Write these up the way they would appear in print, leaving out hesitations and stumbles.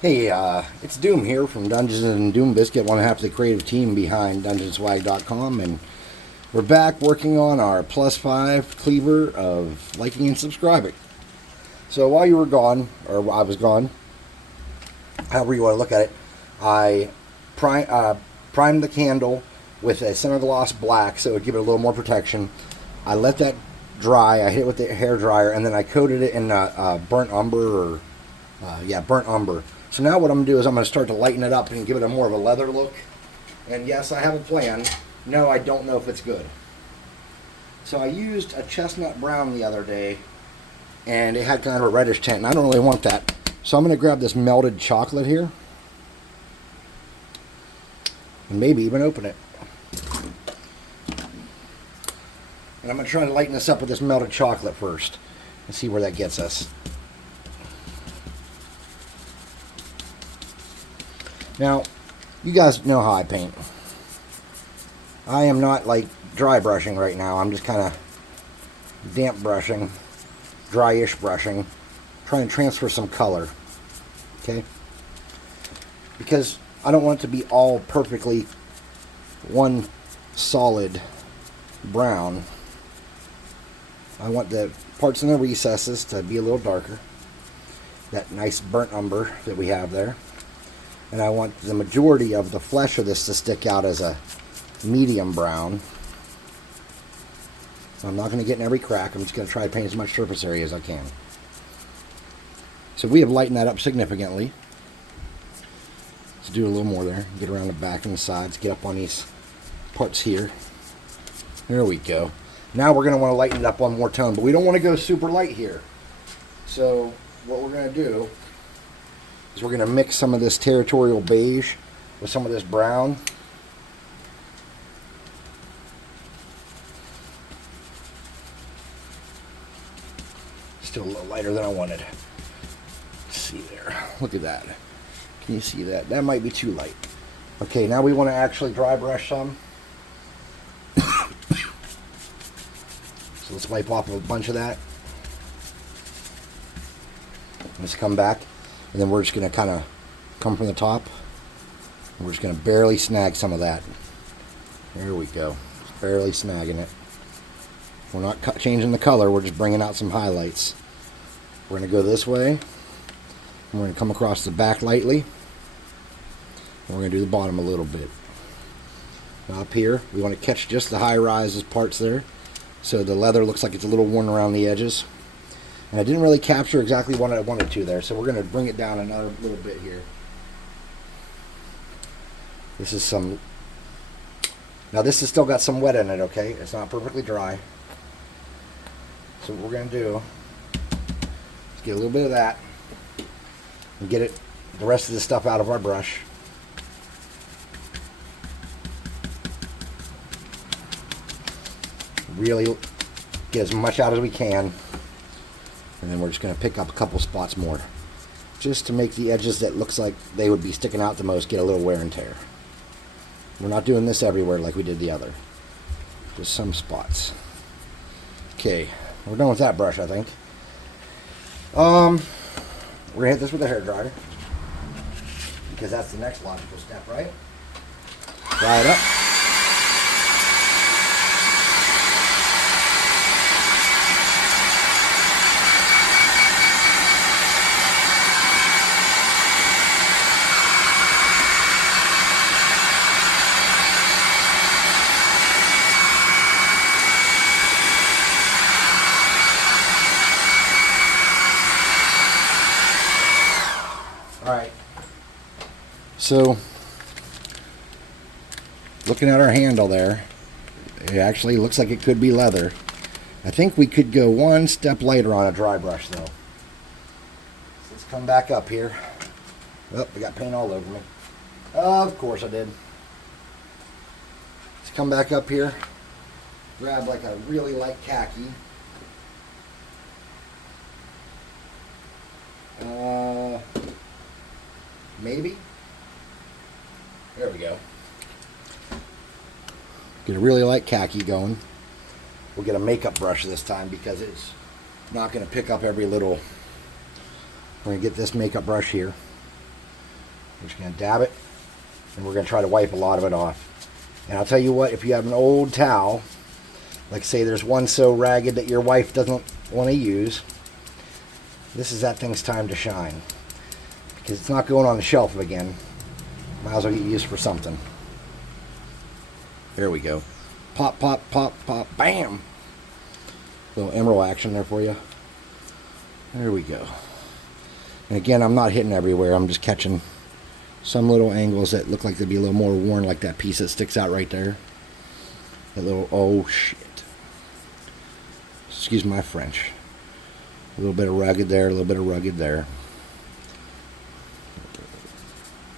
Hey, it's Doom here from Dungeons and Doom Biscuit, one half of the creative team behind DungeonsSwag.com, and we're back working on our +5 cleaver of liking and subscribing. So while you were gone, or I was gone, however you want to look at it, I primed the candle with a center gloss black so it would give it a little more protection. I let that dry. I hit it with the hair dryer, and then I coated it in burnt umber, or burnt umber. So now what I'm going to do is I'm going to start to lighten it up and give it a more of a leather look. And yes, I have a plan. No, I don't know if it's good. So I used a chestnut brown the other day, and it had kind of a reddish tint, and I don't really want that. So I'm going to grab this melted chocolate here, and maybe even open it. And I'm going to try to lighten this up with this melted chocolate first, and see where that gets us. Now, you guys know how I paint. I am not like dry brushing right now. I'm just kind of damp brushing, dryish brushing, trying to transfer some color. Okay? Because I don't want it to be all perfectly one solid brown. I want the parts in the recesses to be a little darker. That nice burnt umber that we have there. And I want the majority of the flesh of this to stick out as a medium brown. So I'm not going to get in every crack. I'm just going to try to paint as much surface area as I can. So we have lightened that up significantly. Let's do a little more there. Get around the back and the sides. Get up on these parts here. There we go. Now we're going to want to lighten it up one more tone. But we don't want to go super light here. So what we're going to do, we're going to mix some of this territorial beige with some of this brown. Still a little lighter than I wanted. Let's see there. Look at that. Can you see that? That might be too light. Okay, now we want to actually dry brush some. So let's wipe off a bunch of that. Let's come back. And then we're just going to kind of come from the top. And we're just going to barely snag some of that. There we go. Just barely snagging it. We're not changing the color. We're just bringing out some highlights. We're going to go this way. And we're going to come across the back lightly. And we're going to do the bottom a little bit. Now up here, we want to catch just the high rises parts there. So the leather looks like it's a little worn around the edges. And I didn't really capture exactly what I wanted to there, so we're going to bring it down another little bit here. This is some... Now this has still got some wet in it, okay? It's not perfectly dry. So what we're going to do is get a little bit of that and get the rest of the stuff out of our brush. Really get as much out as we can. And then we're just going to pick up a couple spots more, just to make the edges that looks like they would be sticking out the most get a little wear and tear. We're not doing this everywhere like we did the other. Just some spots. Okay, we're done with that brush, I think. We're going to hit this with a hair dryer, because that's the next logical step, right? Dry it up. Alright, so looking at our handle there, it actually looks like it could be leather. I think we could go one step lighter on a dry brush though. So let's come back up here. Oh, I got paint all over me. Of course I did. Let's come back up here, grab like a really light khaki. Maybe. There we go. Get a really light khaki going. We'll get a makeup brush this time because it's not going to pick up every little. We're going to get this makeup brush here. We're just going to dab it, and we're going to try to wipe a lot of it off. And I'll tell you what, if you have an old towel, like say there's one so ragged that your wife doesn't want to use, this is that thing's time to shine. Because it's not going on the shelf again. Might as well get used for something. There we go. Pop, pop, pop, pop, bam! Little emerald action there for you. There we go. And again, I'm not hitting everywhere. I'm just catching some little angles that look like they'd be a little more worn, like that piece that sticks out right there. That little, oh shit. Excuse my French. A little bit of rugged there, a little bit of rugged there.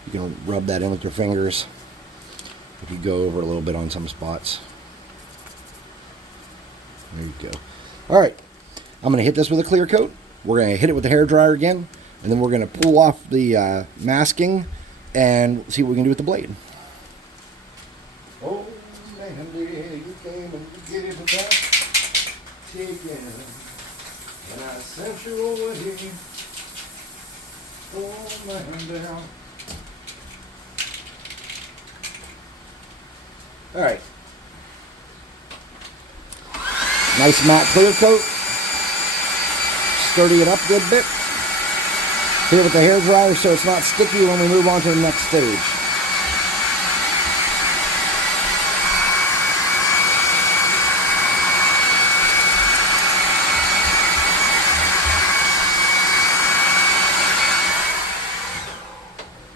You can rub that in with your fingers if you go over a little bit on some spots. There you go. Alright, I'm going to hit this with a clear coat. We're going to hit it with the hair dryer again, and then we're going to pull off the masking and see what we can do with the blade. Oh, man, dear, you came and you get it without taking, and I sent you away. Oh, man, down. All right. Nice matte clear coat. Sturdy it up a good bit. Here with the hair dryer so it's not sticky when we move on to the next stage.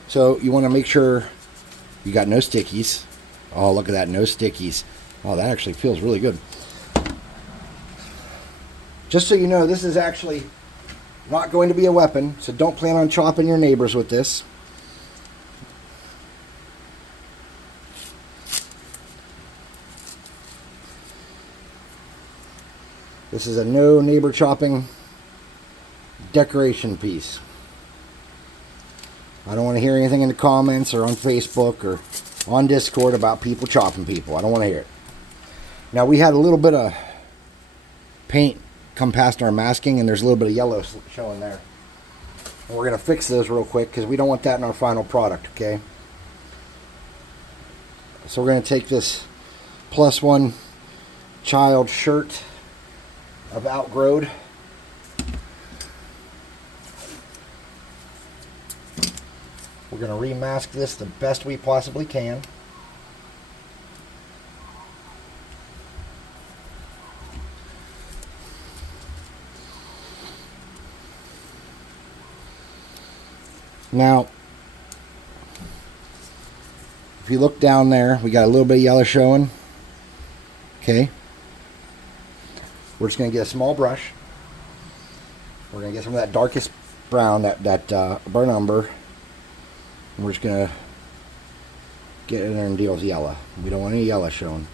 So you want to make sure you got no stickies. Oh, look at that, no stickies. Oh, that actually feels really good. Just so you know, this is actually not going to be a weapon, so don't plan on chopping your neighbors with this. This is a no neighbor chopping decoration piece. I don't want to hear anything in the comments or on Facebook or on Discord about people chopping people. I don't want to hear it. Now, we had a little bit of paint come past our masking, and there's a little bit of yellow showing there. And we're going to fix those real quick because we don't want that in our final product, okay? So we're going to take this +1 child shirt of Outgrowed. We're going to remask this the best we possibly can. Now, if you look down there, we got a little bit of yellow showing. Okay. We're just going to get a small brush. We're going to get some of that darkest brown, that burnt umber. And we're just going to get in there and deal with yellow. We don't want any yellow showing.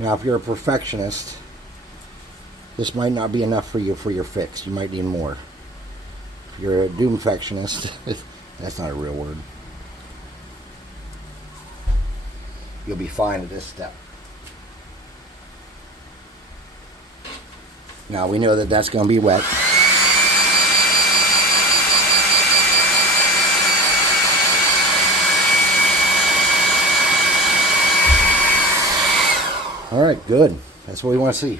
Now, if you're a perfectionist, this might not be enough for you for your fix. You might need more. If you're a doomfectionist, that's not a real word. You'll be fine at this step. Now, we know that that's going to be wet. All right, good. That's what we want to see.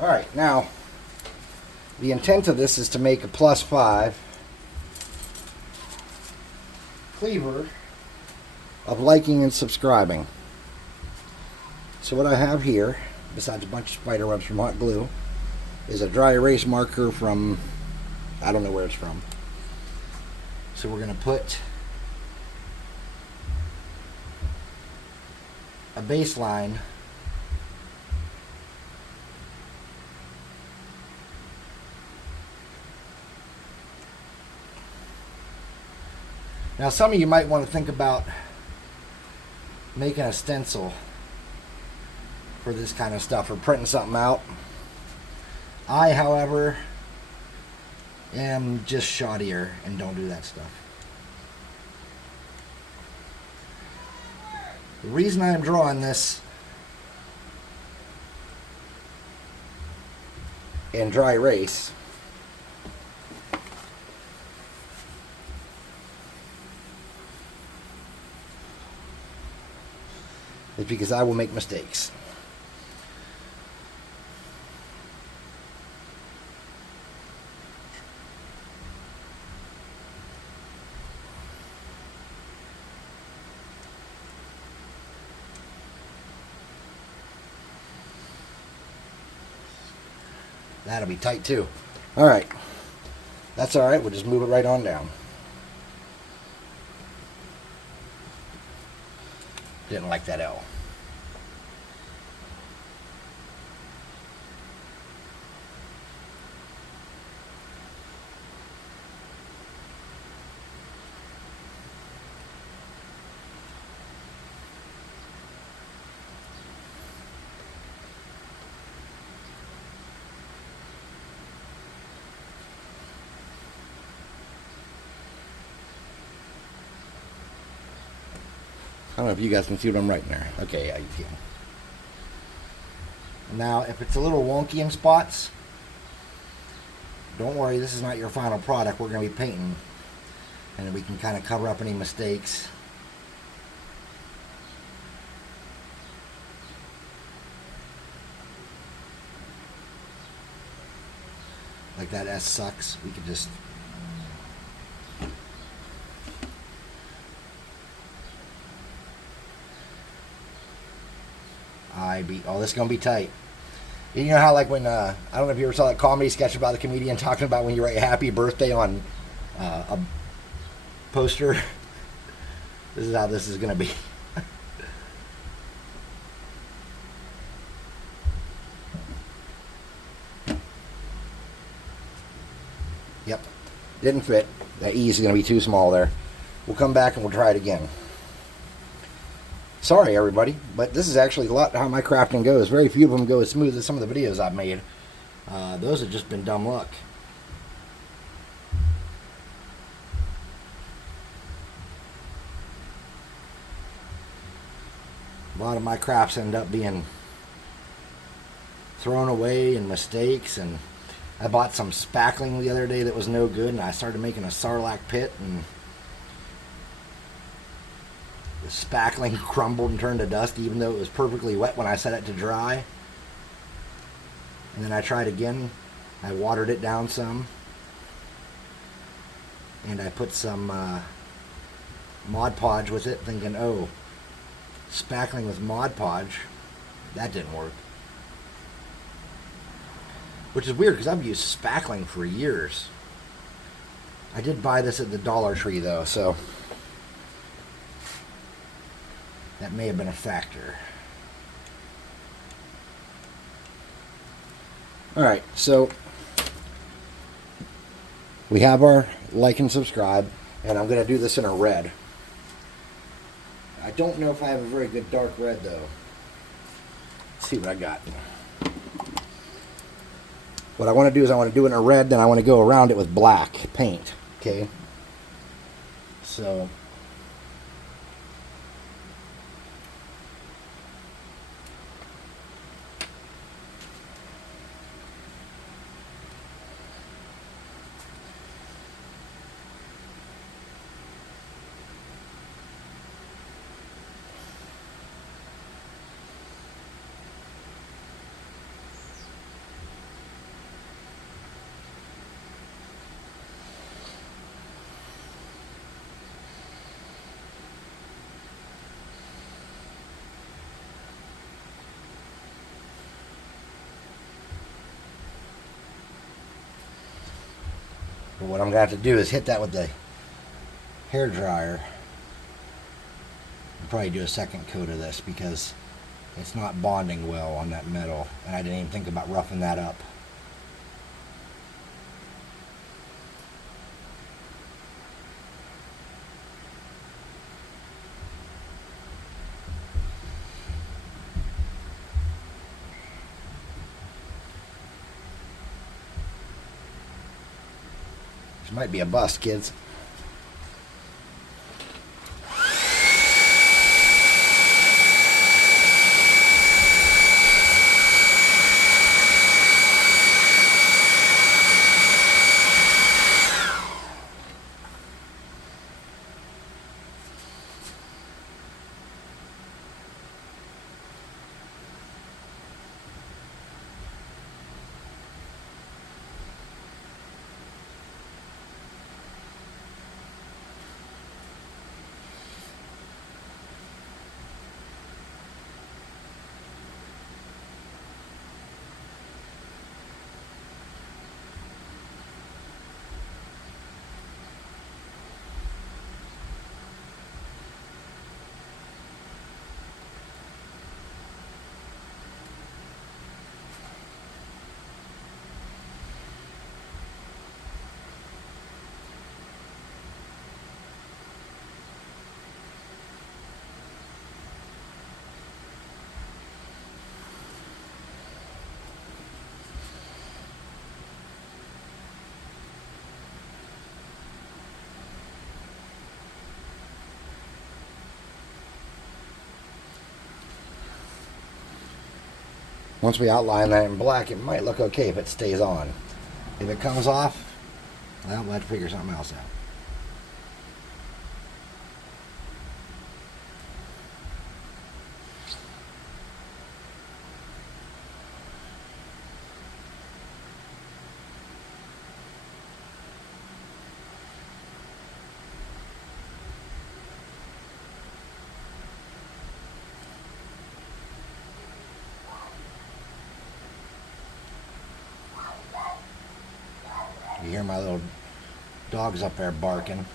All right, now, the intent of this is to make a +5 cleaver of liking and subscribing. So what I have here, besides a bunch of spider webs from hot glue, is a dry erase marker from, I don't know where it's from. So we're going to put a baseline Now, some of you might want to think about making a stencil for this kind of stuff or printing something out. I, however, am just shoddier and don't do that stuff. The reason I'm drawing this in dry erase is because I will make mistakes. That'll be tight too. All right. That's all right. We'll just move it right on down. Didn't like that L. I don't know if you guys can see what I'm writing there. Okay, yeah, you can. Now, if it's a little wonky in spots, don't worry, this is not your final product. We're going to be painting, and we can kind of cover up any mistakes. Like that S sucks. We could just... Oh, this is going to be tight. You know how, like, when, I don't know if you ever saw that comedy sketch about the comedian talking about when you write happy birthday on a poster? This is how this is going to be. Yep. Didn't fit. That E is going to be too small there. We'll come back and we'll try it again. Sorry, everybody, but this is actually a lot how my crafting goes. Very few of them go as smooth as some of the videos I've made. Those have just been dumb luck. A lot of my crafts end up being thrown away and mistakes, and I bought some spackling the other day that was no good, and I started making a sarlacc pit, and the spackling crumbled and turned to dust even though it was perfectly wet when I set it to dry. And then I tried again. I watered it down some. And I put some Mod Podge with it, thinking, oh, spackling with Mod Podge. That didn't work. Which is weird because I've used spackling for years. I did buy this at the Dollar Tree though, so that may have been a factor. Alright, so we have our like and subscribe, and I'm going to do this in a red. I don't know if I have a very good dark red though. Let's see what I got. What I want to do is I want to do it in a red, then I want to go around it with black paint. Okay? So what I'm going to have to do is hit that with the hair dryer. I'll probably do a second coat of this because it's not bonding well on that metal, and I didn't even think about roughing that up. This might be a bust, kids. Once we outline that in black, it might look okay if it stays on. If it comes off, well, we'll have to figure something else out. You hear my little dogs up there barking.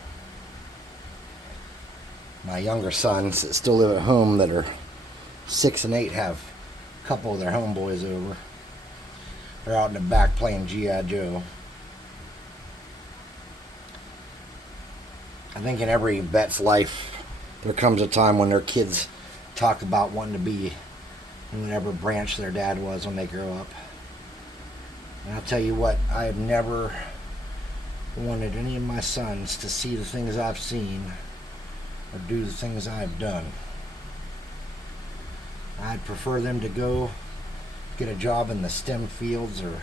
My younger sons that still live at home that are 6 and 8 have a couple of their homeboys over. They're out in the back playing G.I. Joe. I think in every vet's life there comes a time when their kids talk about wanting to be in whatever branch their dad was when they grow up. And I'll tell you what, I have never wanted any of my sons to see the things I've seen or do the things I've done. I'd prefer them to go get a job in the STEM fields or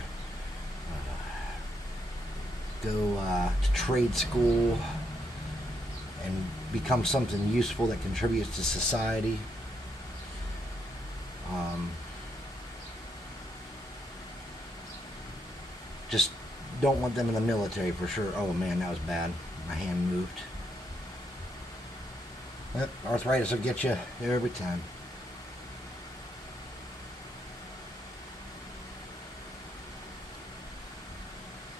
go to trade school and become something useful that contributes to society. Just don't want them in the military for sure. Oh man, that was bad. My hand moved. Yep, arthritis will get you every time.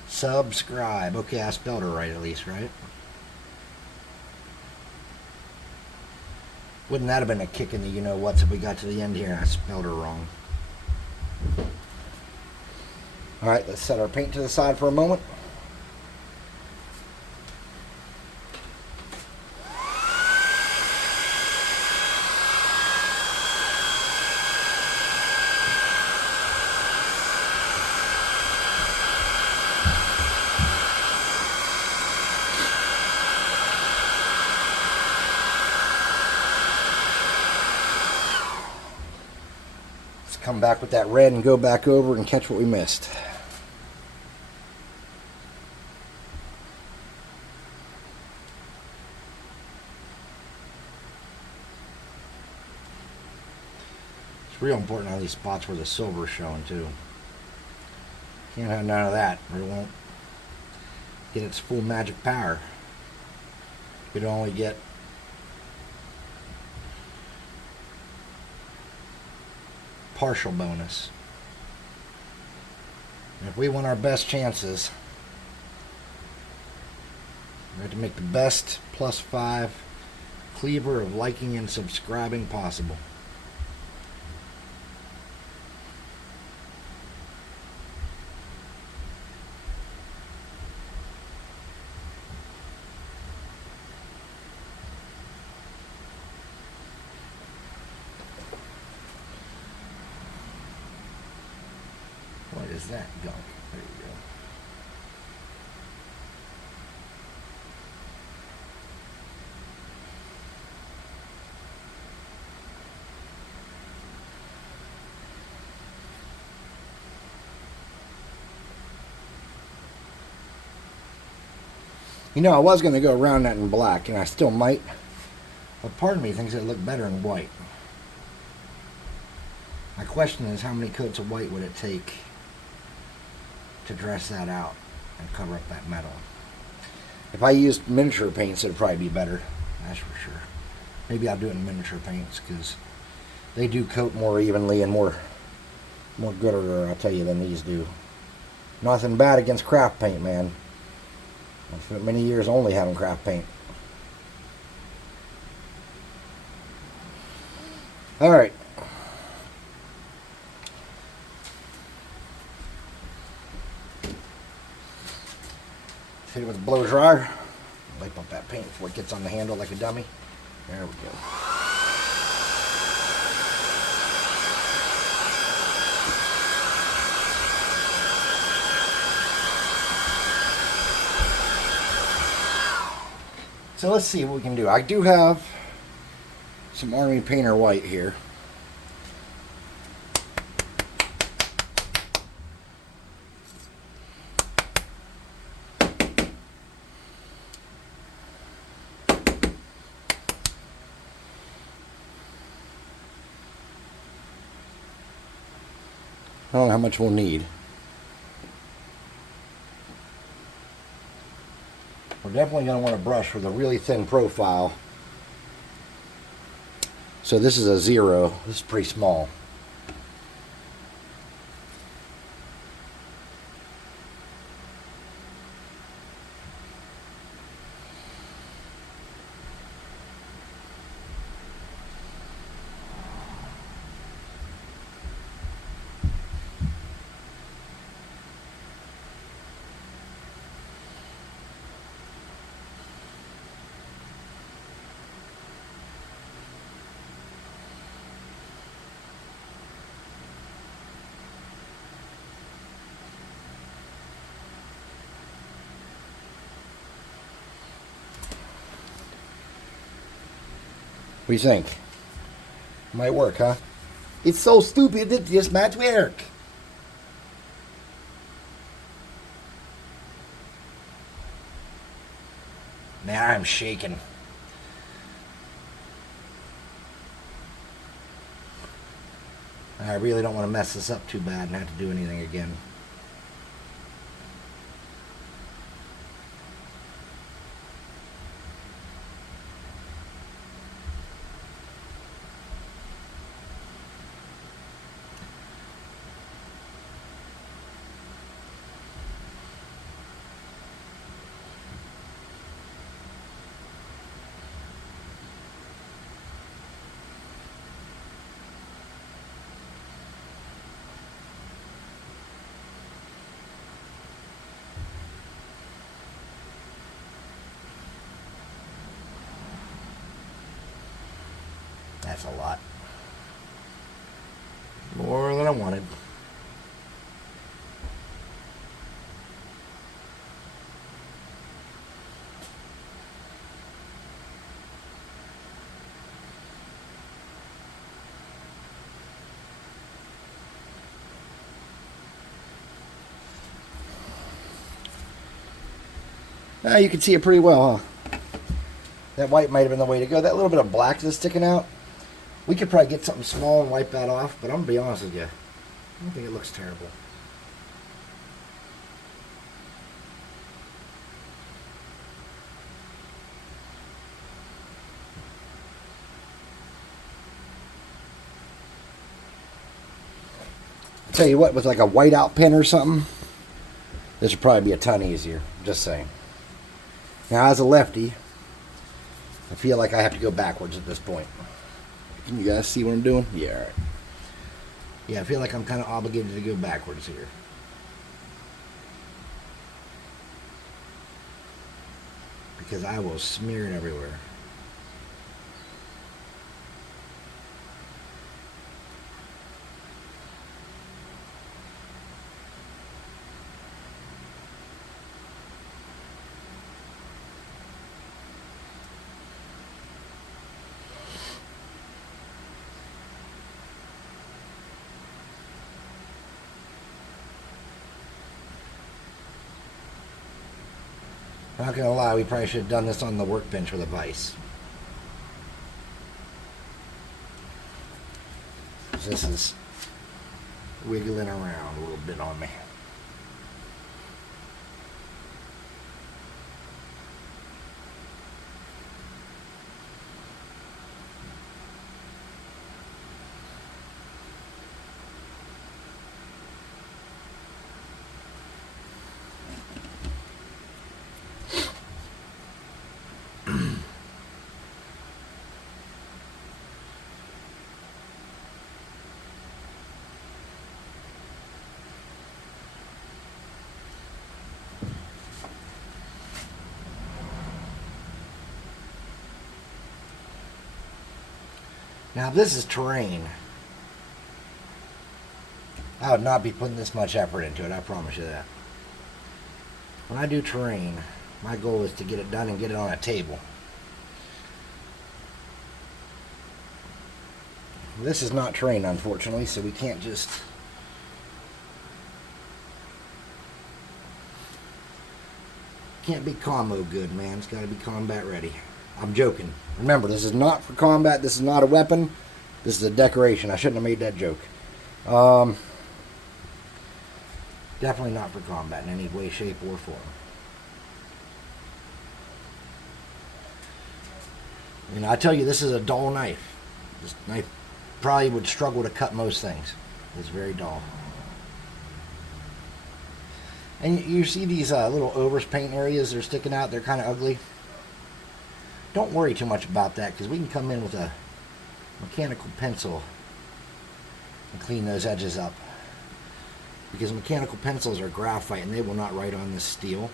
Subscribe. Okay, I spelled her right at least, right? Wouldn't that have been a kick in the you-know-whats if we got to the end here and I spelled her wrong? Alright, let's set our paint to the side for a moment. Let's come back with that red and go back over and catch what we missed. It's real important on these spots where the silver's showing too. Can't have none of that or it won't get its full magic power. You'd only get partial bonus. And if we want our best chances, we have to make the best +5 cleaver of liking and subscribing possible. What is that gunk? There you go. You know, I was going to go around that in black, and I still might. But part of me thinks it'd look better in white. My question is, how many coats of white would it take to dress that out and cover up that metal? If I used miniature paints, it'd probably be better. That's for sure. Maybe I'll do it in miniature paints, because they do coat more evenly and more gooder, I'll tell you, than these do. Nothing bad against craft paint, man. I've spent many years only having craft paint. Alright. Hit it with a blow dryer. Wipe up that paint before it gets on the handle like a dummy. There we go. So let's see what we can do. I do have some Army Painter white here. I don't know how much we'll need. We're definitely going to want a brush with a really thin profile. So this is a 0. This is pretty small. What do you think? Might work, huh? It's so stupid that this might work. Man, I'm shaking. I really don't want to mess this up too bad and have to do anything again. That's a lot. More than I wanted. You can see it pretty well, huh? That white might have been the way to go. That little bit of black that's sticking out, we could probably get something small and wipe that off, but I'm going to be honest with you. I don't think it looks terrible. I'll tell you what, with like a whiteout pen or something, this would probably be a ton easier. Just saying. Now, as a lefty, I feel like I have to go backwards at this point. Can you guys see what I'm doing? Yeah, all right. Yeah, I feel like I'm kind of obligated to go backwards here. Because I will smear it everywhere. I'm not going to lie, we probably should have done this on the workbench with a vise. This is wiggling around a little bit on me. Now this is terrain. I would not be putting this much effort into it, I promise you that. When I do terrain, my goal is to get it done and get it on a table. This is not terrain, unfortunately, so we can't just... Can't be combo good, man. It's got to be combat ready. I'm joking. Remember, this is not for combat. This is not a weapon. This is a decoration. I shouldn't have made that joke. Definitely not for combat in any way, shape, or form. You know, I tell you, this is a dull knife. This knife probably would struggle to cut most things. It's very dull. And you see these little overpaint areas that are sticking out. They're kind of ugly. Don't worry too much about that, because we can come in with a mechanical pencil and clean those edges up. Because mechanical pencils are graphite and they will not write on this steel.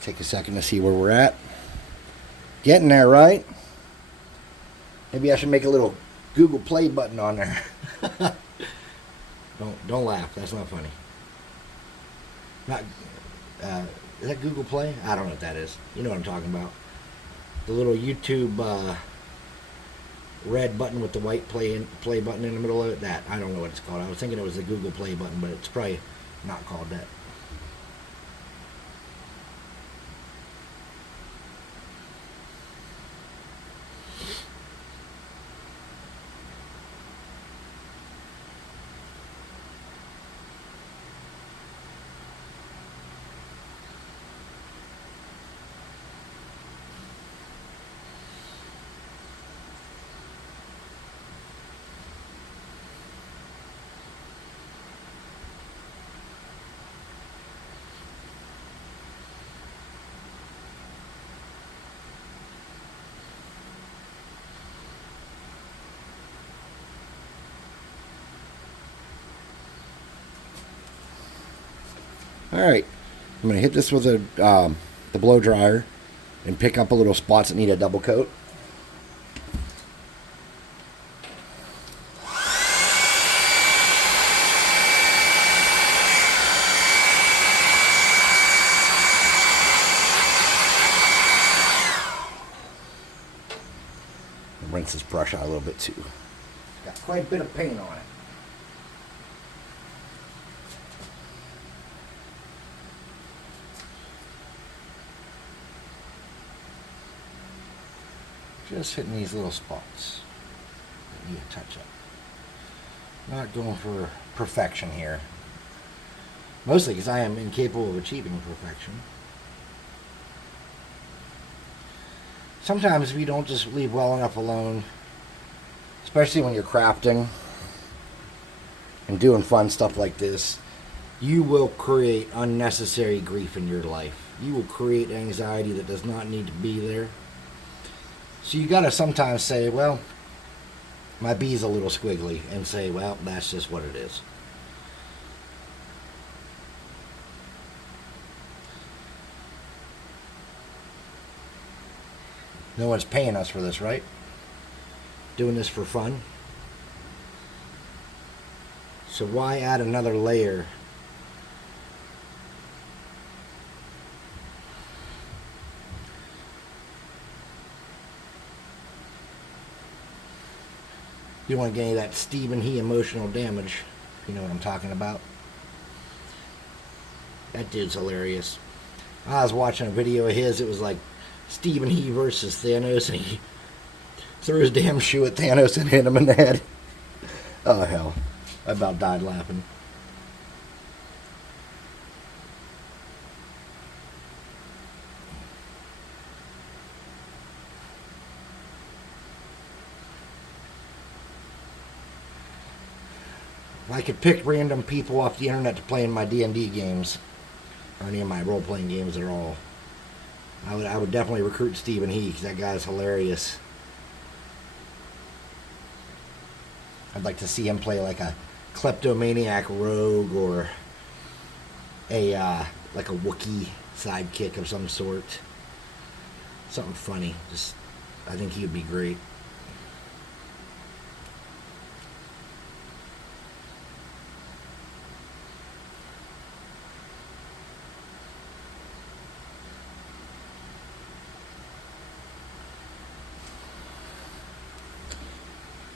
Take a second to see where we're at. Getting there, right? Maybe I should make a little Google Play button on there. Don't laugh. That's not funny. Not is that Google Play? I don't know what that is. You know what I'm talking about. The little YouTube red button with the white play button in the middle of it. That, I don't know what it's called. I was thinking it was the Google Play button, but it's probably not called that. Alright, I'm going to hit this with the blow dryer and pick up a little spots that need a double coat. Rinse this brush out a little bit too. Got quite a bit of paint on it. Just hitting these little spots that need a touch up. Not going for perfection here. Mostly because I am incapable of achieving perfection. Sometimes if you don't just leave well enough alone, especially when you're crafting and doing fun stuff like this, you will create unnecessary grief in your life. You will create anxiety that does not need to be there. So you got to sometimes say, well, my B's a little squiggly, and say, well, that's just what it is. No one's paying us for this, right? doing this for fun. So why add another layer? You don't want to get any of that Stephen He emotional damage. You know what I'm talking about. That dude's hilarious. I was watching a video of his. It was like Stephen He versus Thanos, and he threw his damn shoe at Thanos and hit him in the head. Oh, hell. I about died laughing. If I could pick random people off the internet to play in my D&D games, or any of my role-playing games at all, I would definitely recruit Stephen He, because that guy's hilarious. I'd like to see him play like a kleptomaniac rogue, or a like a Wookiee sidekick of some sort. Something funny. Just, I think he would be great.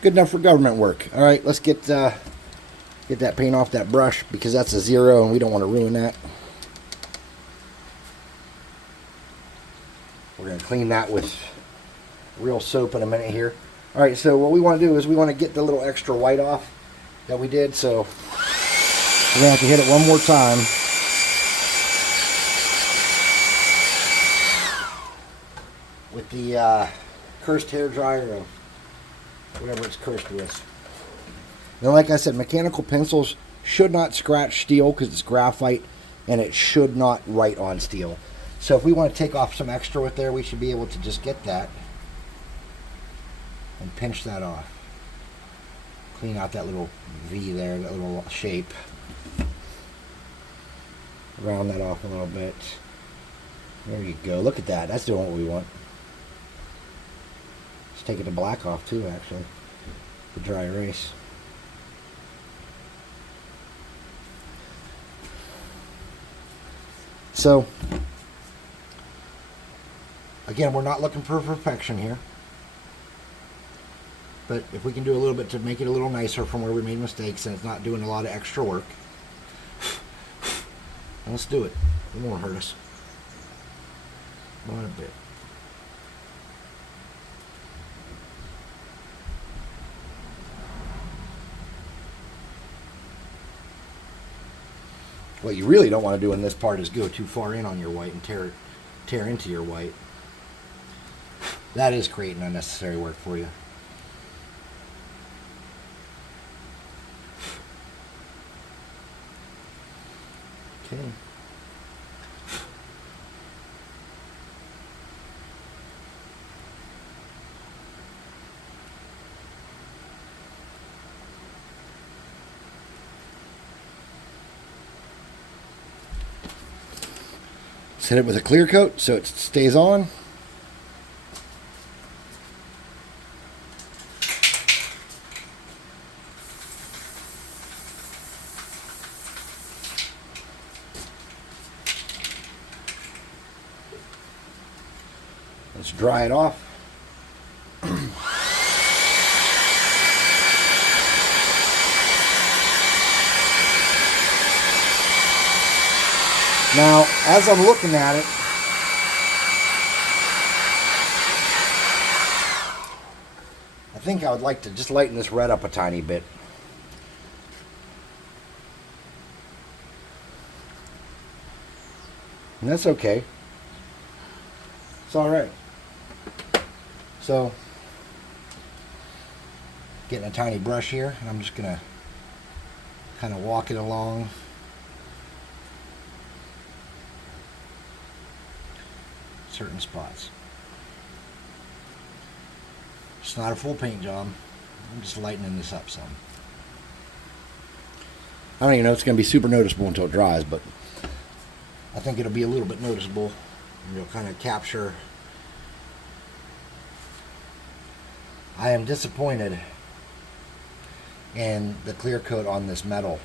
Good enough for government work. All right, let's get that paint off that brush, because that's a 0 and we don't want to ruin that. We're going to clean that with real soap in a minute here. All right, so what we want to do is we want to get the little extra white off that we did. So we're going to have to hit it one more time. With the cursed hair dryer of whatever it's cursed with. Now, like I said, mechanical pencils should not scratch steel because it's graphite, and it should not write on steel. So if we want to take off some extra with there, we should be able to just get that and pinch that off. Clean out that little V there, that little shape. Round that off a little bit. There you go. Look at that. That's doing what we want. Taking the black off too, actually, the dry erase. So again, we're not looking for perfection here, but if we can do a little bit to make it a little nicer from where we made mistakes, and it's not doing a lot of extra work, let's do it. It won't hurt us. Not a bit. What you really don't want to do in this part is go too far in on your white and tear into your white. That is creating unnecessary work for you. Okay. Hit it with a clear coat so it stays on. Let's dry it off. Now, as I'm looking at it, I think I would like to just lighten this red up a tiny bit. And that's okay. It's all right. So, getting a tiny brush here, and I'm just going to kind of walk it along. Certain spots. It's not a full paint job. I'm just lightening this up some. I don't even know if it's going to be super noticeable until it dries, but I think it'll be a little bit noticeable. And you'll kind of capture I am disappointed in the clear coat on this metal.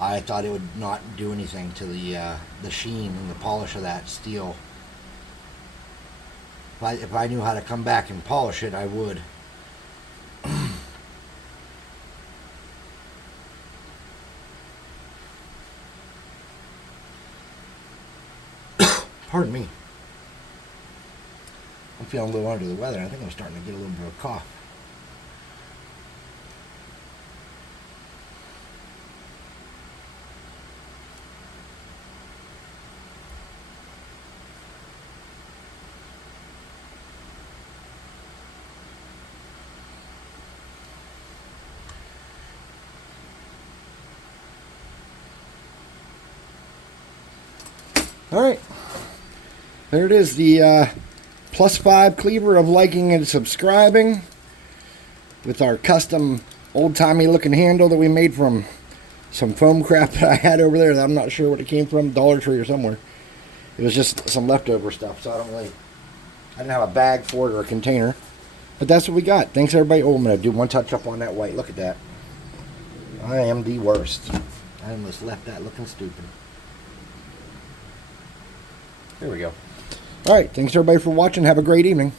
I thought it would not do anything to the sheen and the polish of that steel. If I knew how to come back and polish it, I would. Pardon me. I'm feeling a little under the weather. I think I'm starting to get a little bit of a cough. All right. There it is, the +5 cleaver of liking and subscribing with our custom old-timey looking handle that we made from some foam crap that I had over there that I'm not sure what it came from, Dollar Tree or somewhere. It was just some leftover stuff, so I didn't have a bag for it or a container. But that's what we got. Thanks, everybody. Oh, I'm going to do one touch up on that white. Look at that. I am the worst. I almost left that looking stupid. There we go. All right. Thanks, everybody, for watching. Have a great evening.